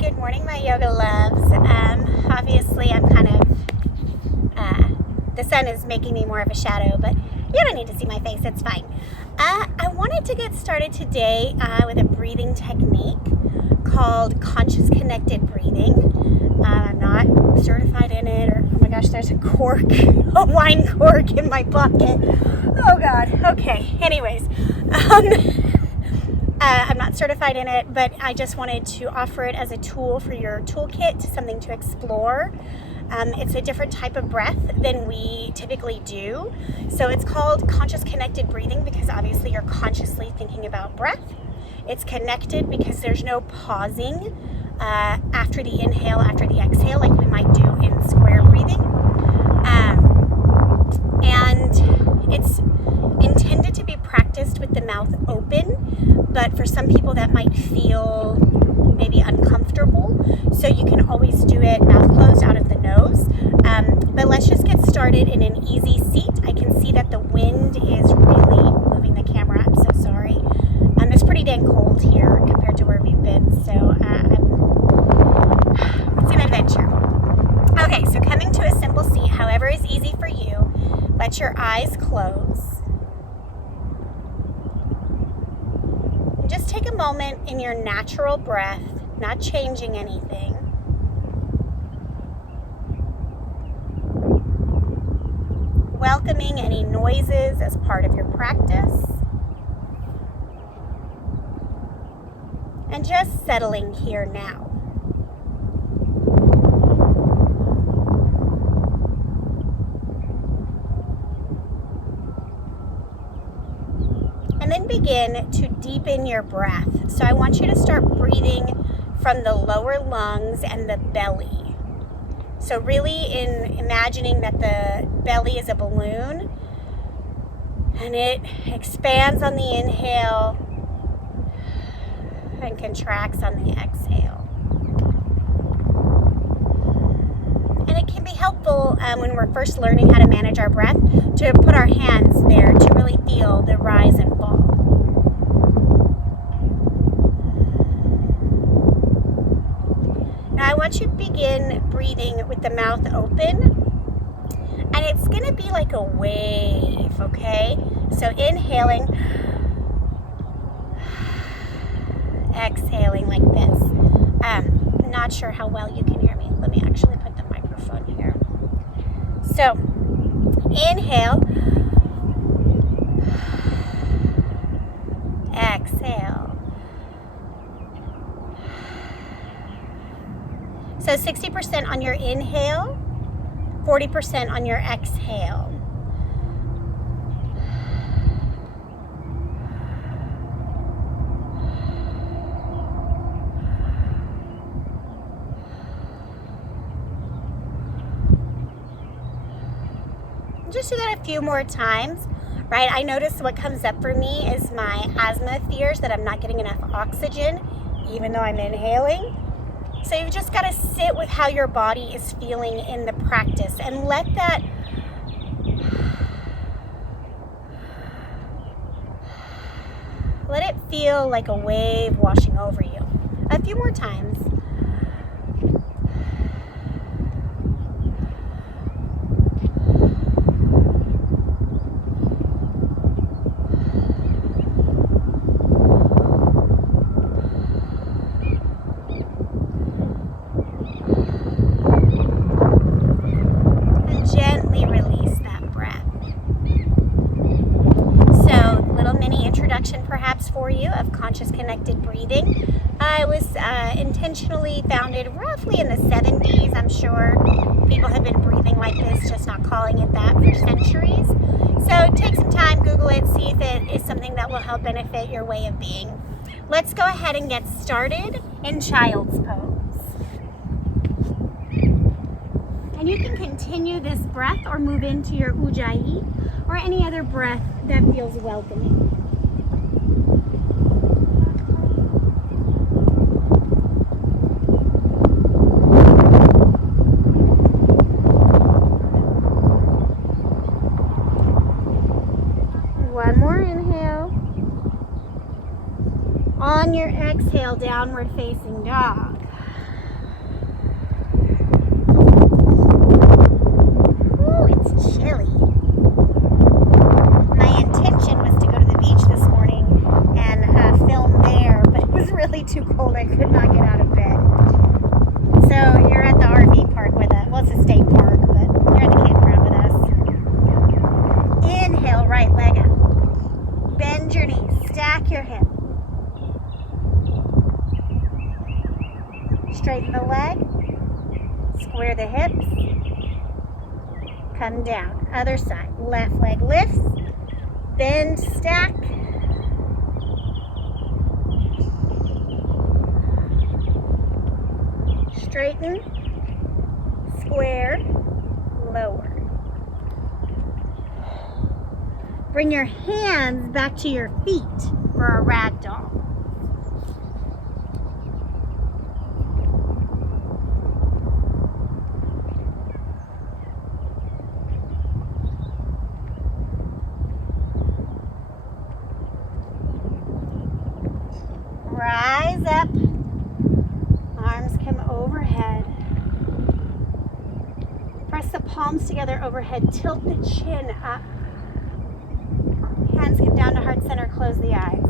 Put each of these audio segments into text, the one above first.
Good morning, my yoga loves. Obviously, I'm kind of, the sun is making me more of a shadow, but you don't need to see my face, it's fine. I wanted to get started today with a breathing technique called conscious connected breathing. I'm not certified in it, or, oh my gosh, there's a cork, a wine cork in my pocket. Oh God, okay, anyways. I'm not certified in it, but I just wanted to offer it as a tool for your toolkit, something to explore. It's a different type of breath than we typically do. So it's called conscious connected breathing because obviously you're consciously thinking about breath. It's connected because there's no pausing after the inhale, after the exhale, like we might do in square breathing. And it's intended to be practiced with the mouth open, but for some people that might feel maybe uncomfortable. So you can always do it mouth closed out of the nose. But let's just get started in an easy seat. I can see that the wind is really moving the camera. I'm so sorry. It's pretty dang cold here compared to where we've been. So it's an adventure. Okay, so coming to a simple seat, however is easy for you, let your eyes close. Just take a moment in your natural breath, not changing anything. Welcoming any noises as part of your practice. And just settling here now. And then begin to deepen your breath. So I want you to start breathing from the lower lungs and the belly. So really in imagining that the belly is a balloon and it expands on the inhale and contracts on the exhale. And it can be helpful when we're first learning how to manage our breath to put our hands there to really feel the rise and fall. Now I want you to begin breathing with the mouth open, and it's going to be like a wave, okay? So inhaling, exhaling like this. Not sure how well you can hear me. Let me actually put the microphone here. So inhale, exhale. So 60% on your inhale, 40% on your exhale. Just do that a few more times, right? I notice what comes up for me is my asthma fears that I'm not getting enough oxygen, even though I'm inhaling. So you've just got to sit with how your body is feeling in the practice and let it feel like a wave washing over you. A few more times. Perhaps for you of conscious connected breathing. It was intentionally founded roughly in the 70s. I'm sure people have been breathing like this, just not calling it that for centuries. So take some time, Google it, see if it is something that will help benefit your way of being. Let's go ahead and get started in child's pose. And you can continue this breath or move into your ujjayi or any other breath that feels welcoming. One more inhale. On your exhale, downward facing dog. cold. I could not get out of bed. So you're at the RV park with us. Well, it's a state park, but you're at the campground with us. Inhale, right leg up. Bend your knees. Stack your hip. Straighten the leg. Square the hips. Come down. Other side. Left leg lifts. Bend, stack. Straighten. Square. Lower. Bring your hands back to your feet for a rag doll. Rise up. Arms come overhead. Press the palms together overhead. Tilt the chin up. Hands come down to heart center. Close the eyes.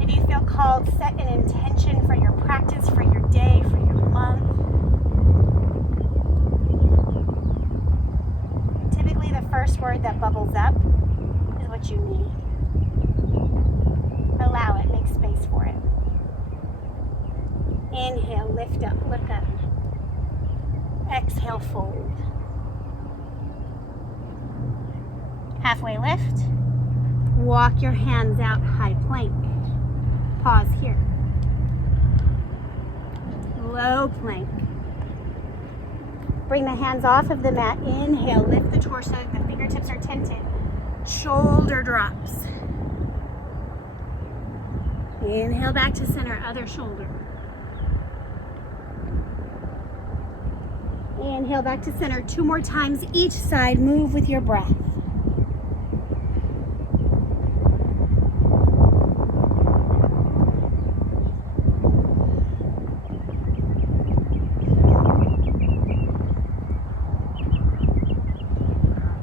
If you feel called, set an intention for your practice, for your day, for your month. Typically, the first word that bubbles up is what you need. Allow it, make space for it. Inhale, lift up, look up. Exhale, fold. Halfway lift. Walk your hands out, high plank. Pause here. Low plank. Bring the hands off of the mat. Inhale, lift the torso, the fingertips are tented. Shoulder drops. Inhale back to center, other shoulder. Inhale back to center. 2 more times each side. Move with your breath.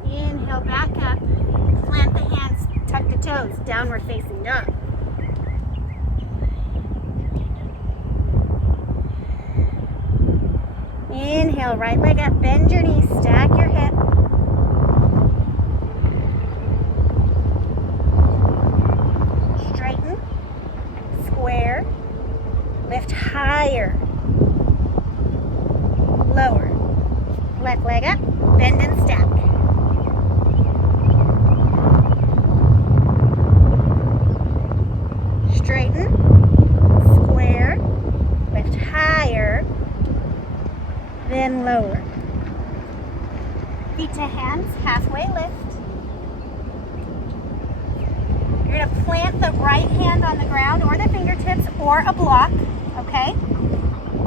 Inhale back up. Plant the hands, tuck the toes, downward facing dog. Inhale, right leg up, bend your knees, stack your hip. Straighten, square, lift higher, lower. Left leg up, bend and stack. Straighten, square, lift higher, then lower. Feet to hands, halfway lift. You're going to plant the right hand on the ground or the fingertips or a block, okay?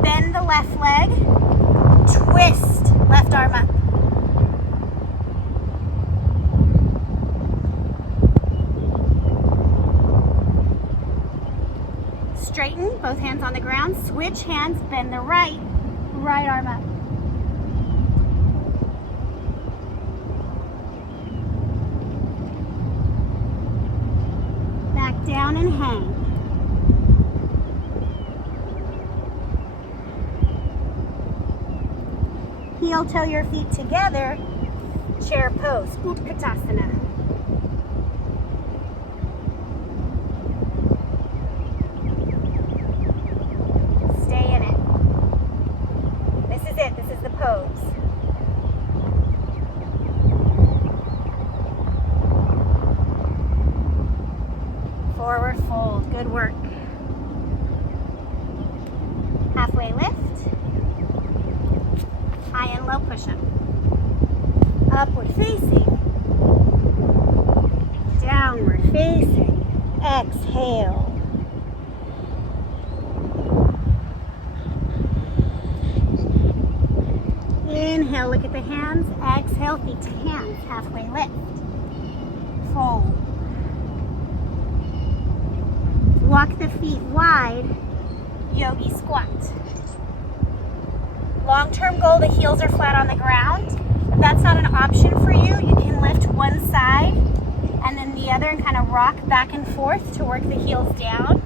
Bend the left leg, twist left arm up. Straighten, both hands on the ground, switch hands, bend the right arm up. Back down and hang. Heel toe your feet together, chair pose, Utkatasana. Stay in it. This is it, this is the pose. Forward fold, good work. Halfway lift. High and low push-up. Upward facing. Downward facing. Exhale. Inhale, look at the hands. Exhale, feet to hands. Halfway lift. Fold. Walk the feet wide. Yogi squat. Long-term goal, the heels are flat on the ground. If that's not an option for you, you can lift one side and then the other and kind of rock back and forth to work the heels down.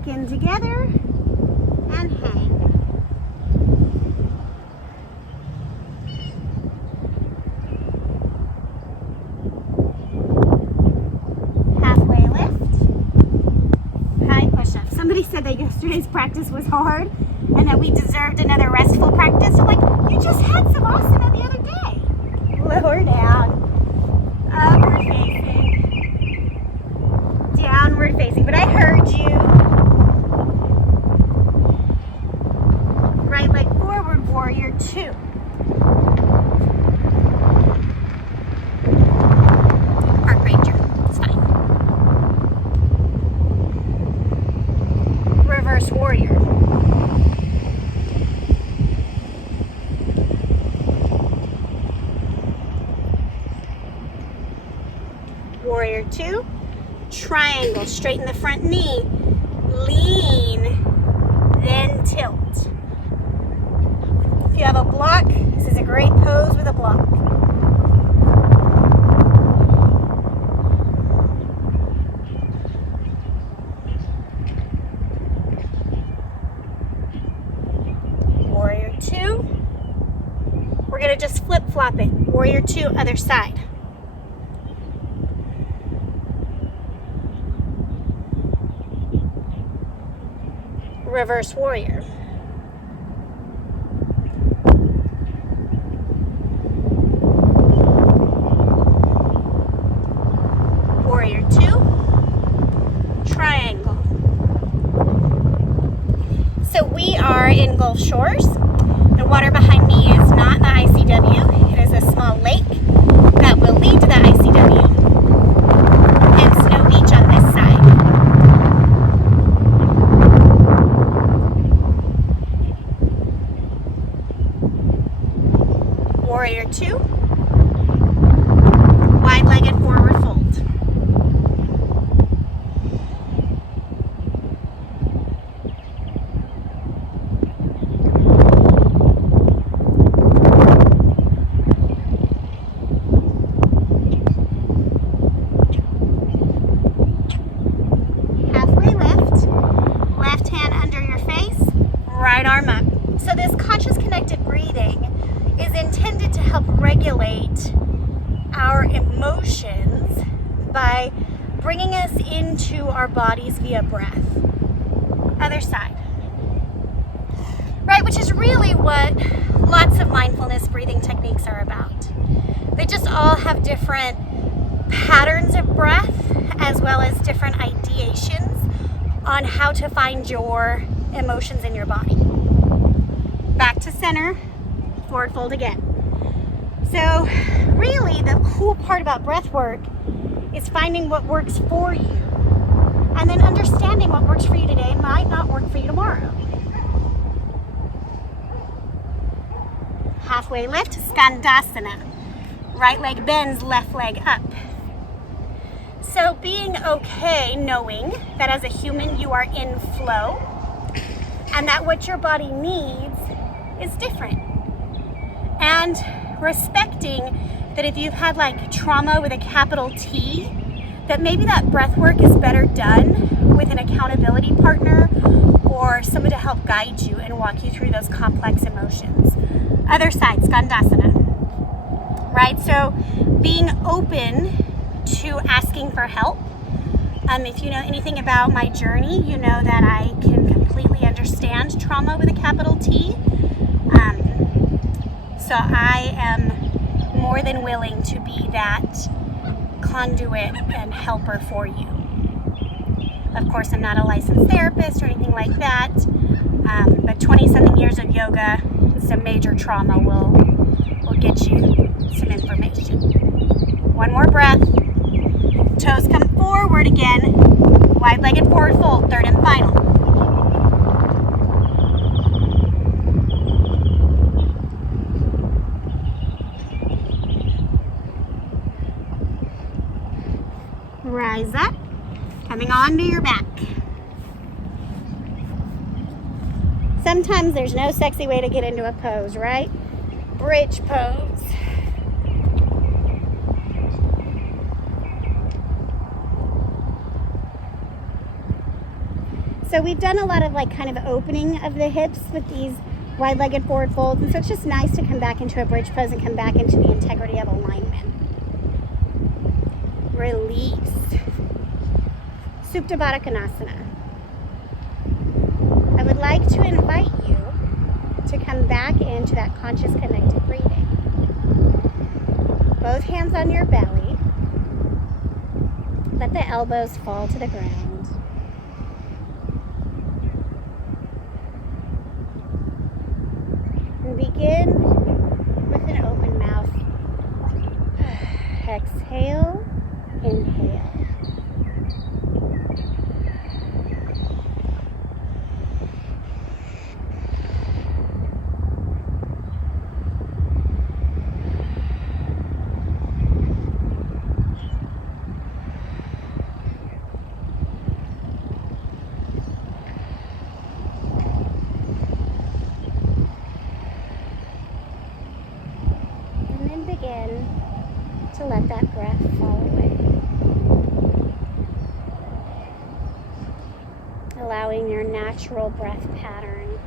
back in together and hang. Halfway lift. High push-up. Somebody said that yesterday's practice was hard and that we deserved another restful practice. I'm like, you just had some asana the other day. Lower down. Upward facing. Downward facing. But I heard you. Right leg forward, warrior two. Park ranger. It's fine. Reverse warrior. Warrior two, triangle, straighten the front knee, lean, then tilt. If you have a block, this is a great pose with a block. Warrior two, we're gonna just flip-flop it. Warrior two, other side. Reverse warrior. Warrior two, triangle. So we are in Gulf Shores. The water behind me is not the ICW. It is a small lake that will lead to the ICW. And Snow Beach on this side. Warrior two, wide-legged forward fold. Halfway lift, left hand under your face, right arm up. So this conscious connected breathing is intended to help regulate our emotions by bringing us into our bodies via breath. Other side. Right, which is really what lots of mindfulness breathing techniques are about. They just all have different patterns of breath as well as different ideations on how to find your emotions in your body. Back to center. Forward fold again. So really the cool part about breath work is finding what works for you and then understanding what works for you today might not work for you tomorrow. Halfway lift, Skandasana. Right leg bends, left leg up. So being okay knowing that as a human you are in flow and that what your body needs is different. And respecting that if you've had like trauma with a capital T, that maybe that breath work is better done with an accountability partner or someone to help guide you and walk you through those complex emotions. Other side, Skandasana. Right, so being open to asking for help. If you know anything about my journey, you know that I can completely understand trauma with a capital T. So I am more than willing to be that conduit and helper for you. Of course, I'm not a licensed therapist or anything like that, but 20-something years of yoga and some major trauma will get you some information. One more breath. Toes come forward again. Wide-legged forward fold, third and final. Rise up, coming onto your back. Sometimes there's no sexy way to get into a pose, right? Bridge pose. So we've done a lot of like kind of opening of the hips with these wide-legged forward folds, and so it's just nice to come back into a bridge pose and come back into the integrity of alignment. Release. Supta Baddha Konasana. I would like to invite you to come back into that conscious connected breathing. Both hands on your belly. Let the elbows fall to the ground. And begin with an open mouth. Exhale, inhale. Begin to let that breath fall away. Allowing your natural breath pattern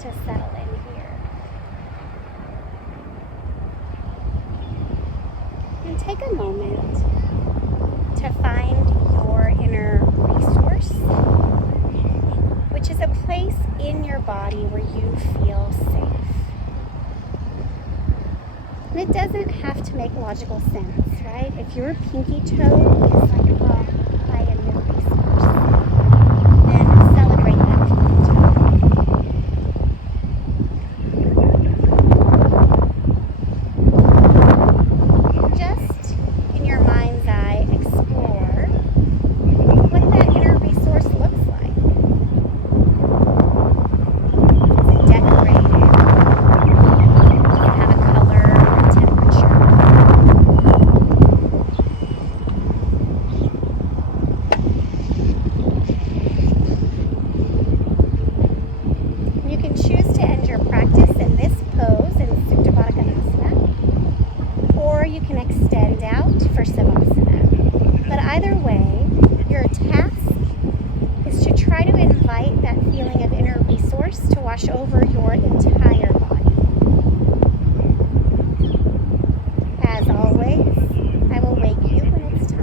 to settle in here. And take a moment to find your inner resource, which is a place in your body where you feel safe. And it doesn't have to make logical sense, right? If your pinky toe is like, well, I am your resource, then celebrate that pinky toe. Just in your mind's eye, explore what that inner resource looks like. Is it decorated? Over your entire body. As always, I will wake you when it's time.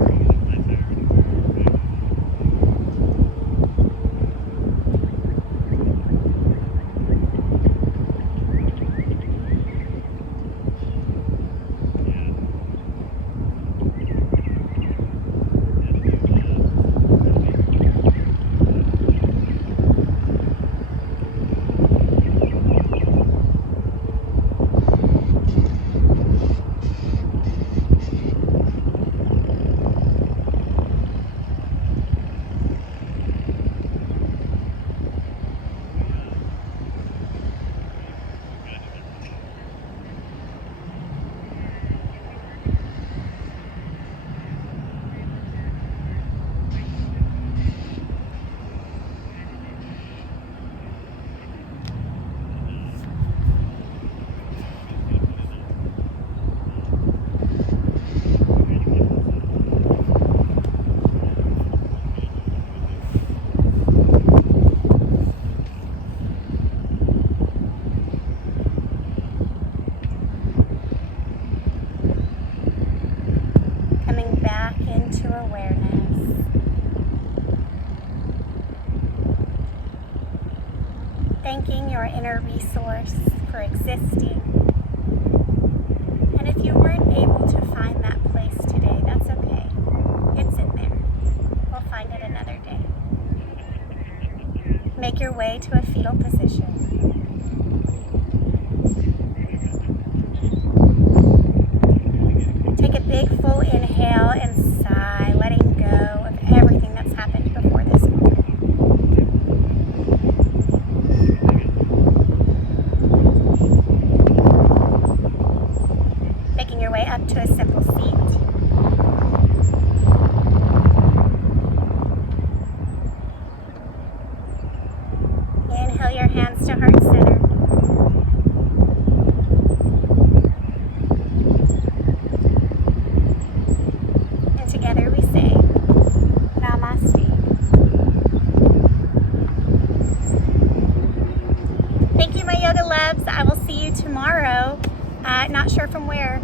Thanking your inner resource for existing. And if you weren't able to find that place today, that's okay. It's in there. We'll find it another day. Make your way to a fetal position. Take a big full inhale and sigh, letting go of everything that's happened before this moment. Your way up to a simple seat. Inhale your hands to heart center. And together we say, Namaste. sure from where.